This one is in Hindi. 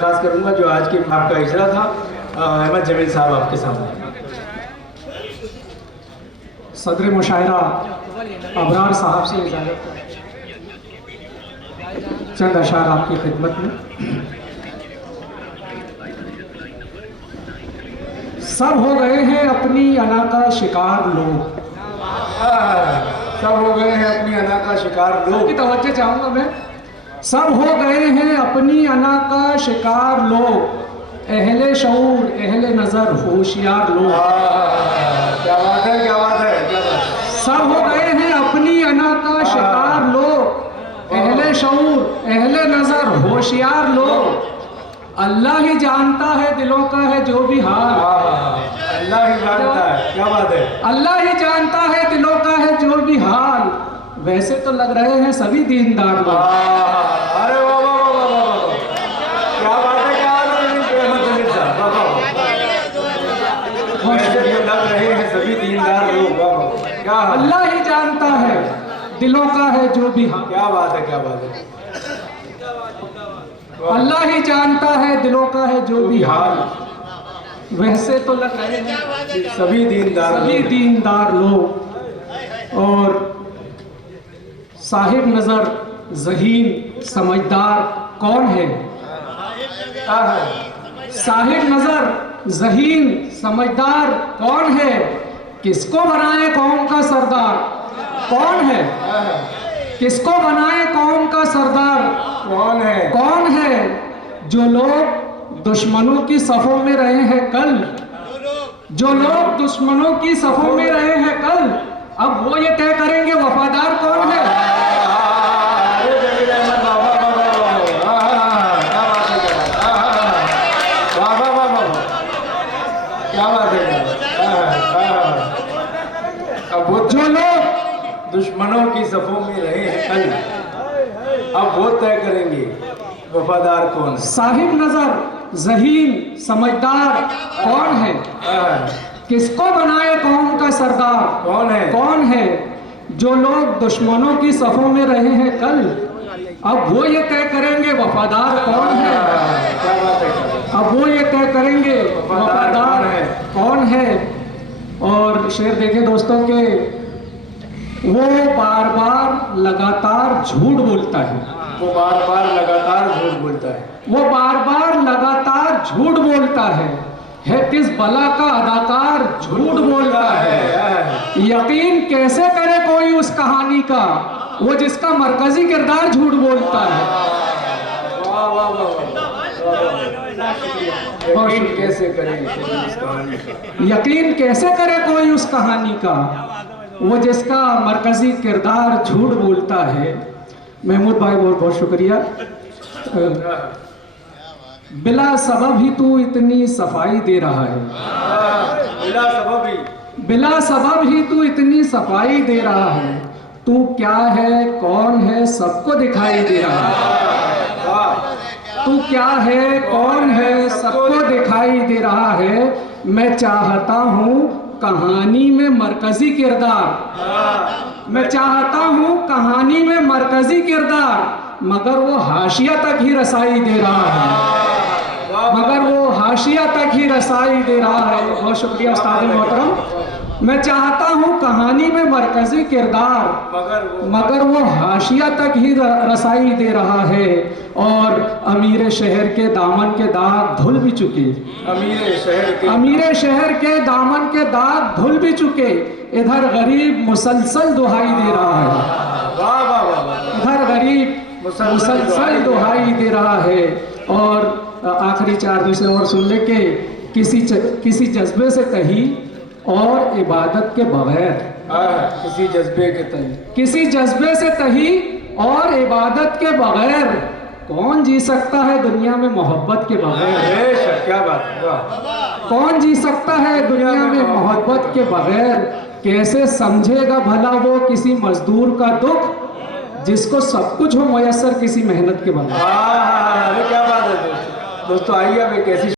खास करूंगा जो आज की आपका इजरा था अहमद जमील साहब आपके सामने। सदर मुशायरा अबरार साहब से इजाज़त चंद अशार आपकी खिदमत में। सब हो गए हैं अपनी अना का शिकार लोग, सब हो गए हैं अपनी अना का शिकार लोग। की तवज्जो चाहूंगा मैं। सब हो गए हैं अपनी अना का शिकार लोग, अहले शऊर अहले नजर होशियार लोग। क्या बात है, क्या बात है, क्या बात है। सब हो गए हैं अपनी अना का शिकार लोग, अहले शऊर अहले नजर होशियार लोग। अल्लाह ही जानता है दिलों का है जो भी हाल, अल्लाह ही जानता है। क्या बात है। अल्लाह ही जानता है दिलों का है जो भी हाल। वैसे तो लग रहे हैं सभी दीनदार लोग। अरे वाह वाह वाह वाह वाह, क्या बात है, क्या बात है। वैसे ये लग रहे हैं सभी दीनदार लोग। क्या अल्लाह ही जानता है दिलों का है जो भी हाल। क्या बात है, क्या बात है। अल्लाह ही जानता है दिलों का है जो भी हाल। वैसे तो लग रहे हैं सभी दीनदार लोग। और साहिब नजर ज़हीन समझदार कौन है? साहिब नजर ज़हीन समझदार कौन है? किसको बनाए कौम का सरदार कौन है? किसको बनाए कौम का सरदार कौन है? कौन है? जो लोग दुश्मनों की सफों में रहे हैं कल, जो लोग दुश्मनों की सफों में रहे हैं कल, अब वो ये तय करेंगे वफादार कौन है। अब वो जो लोग दुश्मनों की सफों में रहे हैं कल, अब वो तय करेंगे वफादार कौन है। साहिब नजर ज़हीन समझदार कौन है? किसको बनाए कौम का सरदार कौन है? कौन है? जो लोग दुश्मनों की सफों में रहे हैं कल, अब वो ये तय करेंगे वफादार कौन है। क्या बात है। अब वो ये तय करेंगे वफादार है कौन है। और शेर देखे दोस्तों के, वो बार बार लगातार झूठ बोलता है, वो बार बार लगातार झूठ बोलता है, वो बार बार लगातार झूठ बोलता है किस बला का अदाकार झूठ बोलता है। यकीन कैसे करे कोई उस कहानी का, वो जिसका मरकजी किरदार झूठ बोलता है। वाह वाह वाह। यकीन कैसे करें इस कहानी का, यकीन कैसे करे कोई उस कहानी का, वो जिसका मरकजी किरदार झूठ बोलता है। महमूद भाई बहुत बहुत शुक्रिया। बिला सबब ही तू इतनी सफाई दे रहा है, बिला सबब ही तू इतनी सफाई दे रहा है। तू क्या है कौन है सबको दिखाई दे रहा है। तू क्या है कौन है सबको दिखाई दे रहा है। मैं चाहता हूँ कहानी में मरकजी किरदार, मैं चाहता हूँ कहानी में मरकजी किरदार, मगर वो हाशिया तक ही रसाई दे रहा है, मगर वो हाशिया तक ही रसाई दे रहा है। बहुत शुक्रिया उस्ताद मोहतरम। मैं चाहता हूँ कहानी में मरकजी किरदार, मगर वो हाशिया तक ही रसाई दे रहा है। और अमीर शहर के दामन के दाग धुल भी चुके, अमीर शहर के दामन के दाग धुल भी चुके। इधर गरीब मुसलसल दुहाई दे रहा है, इधर गरीब मुसलसल दुहाई दे रहा है। और आखिरी 4 दूसरे और सुन ले के किसी जज्बे से कही और इबादत के बगैर, किसी जज्बे के तहत, किसी जज्बे से कही और इबादत के बगैर कौन जी सकता है दुनिया में मोहब्बत के बगैर। क्या बात है। कौन जी सकता है दुनिया में मोहब्बत के बगैर। कैसे समझेगा भला वो किसी मजदूर का दुख, जिसको सब कुछ हो मयसर किसी मेहनत के बगैर। क्या बात है दोस्तों। आइए अब एक ऐसी